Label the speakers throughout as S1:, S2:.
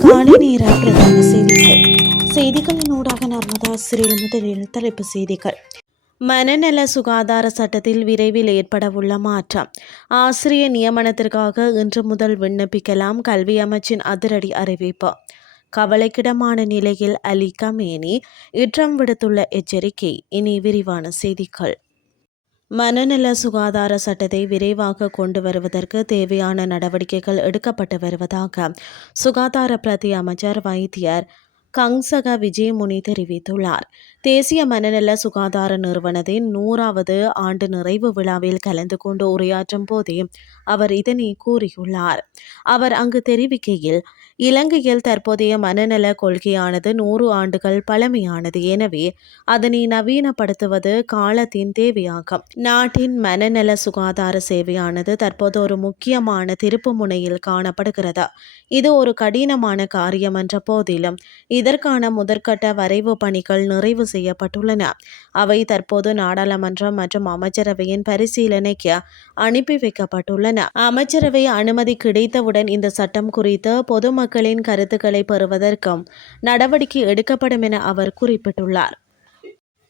S1: காலை நேர பிரதான செய்திகள். செய்திகளின் ஊடாக நர்மதா சிறில் முதலில் தலைப்பு செய்திகள். மனநல சுகாதார சட்டத்தில் விரைவில் ஏற்படவுள்ள மாற்றம். ஆசிரிய நியமனத்திற்காக இன்று முதல் விண்ணப்பிக்கலாம் கல்வி அமைச்சின் அதிரடி அறிவிப்பு. கவலைக்கிடமான நிலையில் அலி கமேனி இற்றம் விடுத்துள்ள எச்சரிக்கை. இனி விரிவான செய்திகள். மனநல சுகாதார சட்டத்தை விரைவாக கொண்டு வருவதற்கு தேவையான நடவடிக்கைகள் எடுக்கப்பட்டு வருவதாக சுகாதார பிரதி அமைச்சர் வைத்தியர் கங்சக விஜயமுனி தெரிவித்துள்ளார். தேசிய மனநல சுகாதார நிறுவனத்தின் நூறாவது ஆண்டு நிறைவு விழாவில் கலந்து கொண்டு உரையாற்றும் போதே அவர் இதனை கூறியுள்ளார். அவர் அங்கு தெரிவிக்கையில் இலங்கையில் தற்போதைய மனநல கொள்கையானது நூறு ஆண்டுகள் பழமையானது. எனவே அதனை நவீனப்படுத்துவது காலத்தின் தேவையாகும். நாட்டின் மனநல சுகாதார சேவையானது தற்போது ஒரு முக்கியமான திருப்பு முனையில் காணப்படுகிறது. இது ஒரு கடினமான காரியம் என்ற போதிலும் இதற்கான முதற்கட்ட வரைவு பணிகள் நிறைவு செய்யப்பட்டுள்ளன. அவை தற்போது நாடாளுமன்றம் மற்றும் அமைச்சரவையின் பரிசீலனைக்கு அனுப்பி வைக்கப்பட்டுள்ளன. அமைச்சரவை அனுமதி கிடைத்தவுடன் இந்த சட்டம் குறித்து பொதுமக்களின் கருத்துக்களை பெறுவதற்கும் நடவடிக்கை எடுக்கப்படும் என அவர் குறிப்பிட்டுள்ளார்.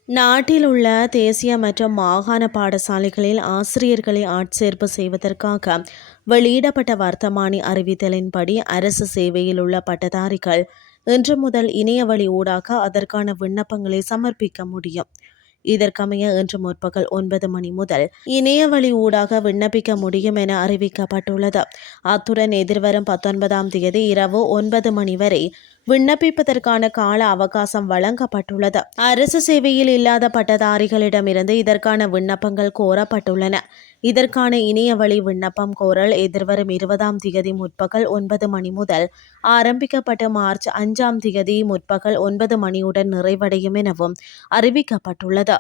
S1: நாட்டில் உள்ள தேசிய மற்றும் மாகாண பாடசாலைகளில் ஆசிரியர்களை ஆட்சேர்ப்பு செய்வதற்காக வெளியிடப்பட்ட வர்த்தமானி அறிவித்தலின்படி அரசு சேவையில் உள்ள பட்டதாரிகள் இன்று முதல் இணையவழி ஊடாக அதற்கான விண்ணப்பங்களை சமர்ப்பிக்க முடியும். இதற்கமைய இன்று முற்பகல் ஒன்பது மணி முதல் இணையவழி ஊடாக விண்ணப்பிக்க முடியும் என அறிவிக்கப்பட்டுள்ளது. அத்துடன் எதிர்வரும் பத்தொன்பதாம் தேதி இரவு ஒன்பது மணி வரை விண்ணப்பிப்பதற்கான கால அவகாசம் வழங்கப்பட்டுள்ளது. அரசு சேவையில் இல்லாத பட்டதாரிகளிடமிருந்து இதற்கான விண்ணப்பங்கள் கோரப்பட்டுள்ளன. இதற்கான இணையவழி விண்ணப்பம் கோரல் எதிர்வரும் இருபதாம் திகதி முற்பகல் ஒன்பது மணி முதல் ஆரம்பிக்கப்பட்டு மார்ச் அஞ்சாம் திகதி முற்பகல் ஒன்பது மணியுடன் நிறைவடையும் எனவும் அறிவிக்கப்பட்டுள்ளது.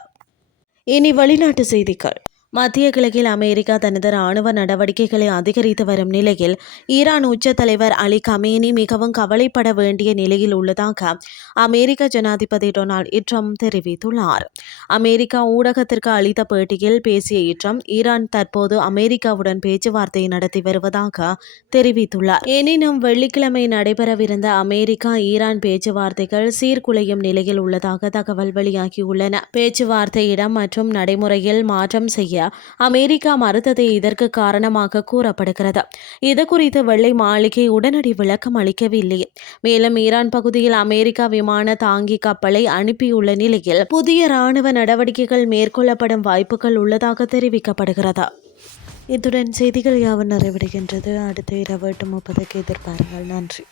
S1: இனி வெளிநாட்டு செய்திகள். மத்திய கிழக்கில் அமெரிக்கா தனது ராணுவ நடவடிக்கைகளை அதிகரித்து வரும் நிலையில் ஈரான் உச்ச தலைவர் அலி கமேனி மிகவும் கவலைப்பட வேண்டிய நிலையில் உள்ளதாக அமெரிக்க ஜனாதிபதி டொனால்ட் ட்ரம்ப் தெரிவித்துள்ளார். அமெரிக்கா ஊடகத்திற்கு அளித்த பேட்டியில் பேசிய ட்ரம்ப் ஈரான் தற்போது அமெரிக்காவுடன் பேச்சுவார்த்தை நடத்தி வருவதாக தெரிவித்துள்ளார். எனினும் வெள்ளிக்கிழமை நடைபெறவிருந்த அமெரிக்கா ஈரான் பேச்சுவார்த்தைகள் சீர்குலையும் நிலையில் உள்ளதாக தகவல் வெளியாகியுள்ளன. பேச்சுவார்த்தை இடம் மற்றும் நடைமுறையில் மாற்றம் செய்ய அமெரிக்கா மறுத்ததே இதற்கு காரணமாக கூறப்படுகிறது. இது குறித்து வெள்ளை மாளிகை உடனடி விளக்கம் அளிக்கவில்லை. மேலும் ஈரான் பகுதியில் அமெரிக்கா விமான தாங்கி கப்பலை அனுப்பியுள்ள நிலையில் புதிய ராணுவ நடவடிக்கைகள் மேற்கொள்ளப்படும் வாய்ப்புகள் உள்ளதாக தெரிவிக்கப்படுகிறது. இத்துடன் செய்திகள் யாவும் நிறைவடைகின்றது. அடுத்த இரவு எட்டு முப்பதுக்கு எதிர்பாருங்கள் நன்றி.